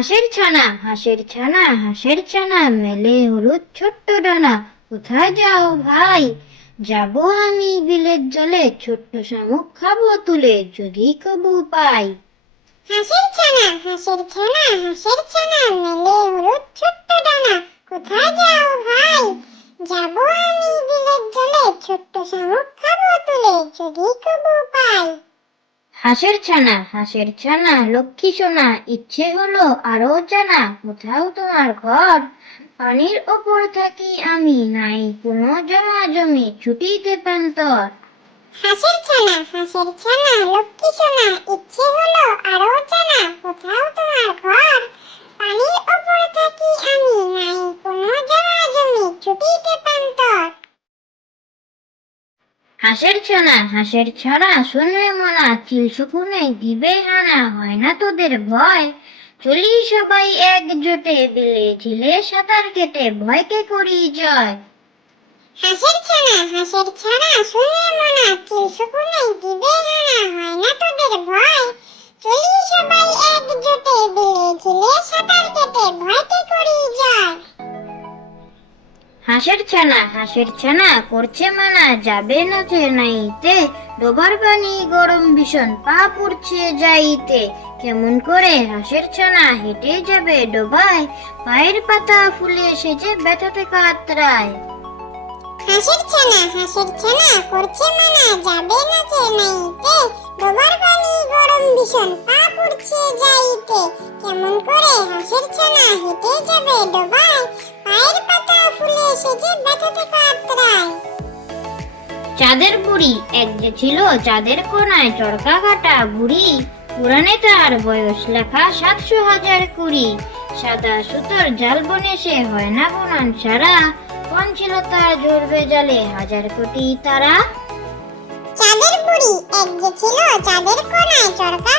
হাঁসের ছানা হাঁসের ছানা মেলে হলুদ ছোট্ট ডানা, কোথায় যাও ভাই? যাবো আমি বিলের জলে, ছোট্ট শামুক খাবো তুলে, যদি কবু পাই। হাঁসের ছানা হাঁসের ছানা হাঁসের ছানা মেলে হলুদ ছোট্ট ডানা, কোথায় যাও ভাই? যাবো আমি বিলের জলে, ছোট্ট শামুক খাবো তুলে, যদি কবু পাই। হাঁসের ছানা লক্ষ্মী সোনা, ইচ্ছে হলো আরো জানা, কোথাও তোমার ঘর? পানির ওপর থাকি আমি, নাই কোনো জমা জমি, ছুটিতে প্রান্তর। হাঁসের ছানা লক্ষ্মী সোনা, ইচ্ছে হলো আরো জানা, কোথাও তোমার ঘর? পানির ওপর থাকি আমি, নাই কোনো জমা জমি, ছুটিতে প্রান্তর। হাঁসের ছানা শুনবে মনা, চিল শুকুনে দিবে হানা, হয় না তোদের ভয়? চলি সবাই একজোটে, বিলে ঝিলে সাঁতার কেটে, ভয়কে করি জয়। হাঁসের ছানা শুনলে মনা, চিল শুকুনে দিবে হানা, হয় না তোদের ভয়? চলি সবাই একজোটে, বিলে ঝিলে সাঁতার কেটে, ভয়কে করি জয়। হাঁসের ছানা করছে মানা, যাবে না নাইতে, ডোবার পানি গরম ভীষণ, পা পুড়ছে যাইতে। কেমন করে হাঁসের ছানা হেঁটে যাবে ডোবায়, পায়ের পাতা ফুলে সেজে ব্যথাতে কাতরায়। হাঁসের ছানা করছে মানা, যাবে না নাইতে, ডোবার পানি গরম ভীষণ, পা পুড়ছে যাইতে। কেমন করে হাঁসের ছানা হেঁটে যাবে ডোবায়, পায়ের পাতা ফুলে সেজে ব্যথাতে কাতরায়। চাঁদের বুড়ি এক যে ছিল, চাঁদের কোনায় চরকা কাটা বুড়ি, পুরাণে তার বয়স লেখা 700,000 সাদা সুতোর জাল বনে সে হয় না বুনন সারা, কোন ছিল তার জ্বলবে জালে 1,000 কোটি তারা। চাঁদের বুড়ি এক যে ছিল, চাঁদের কোনায় চরকা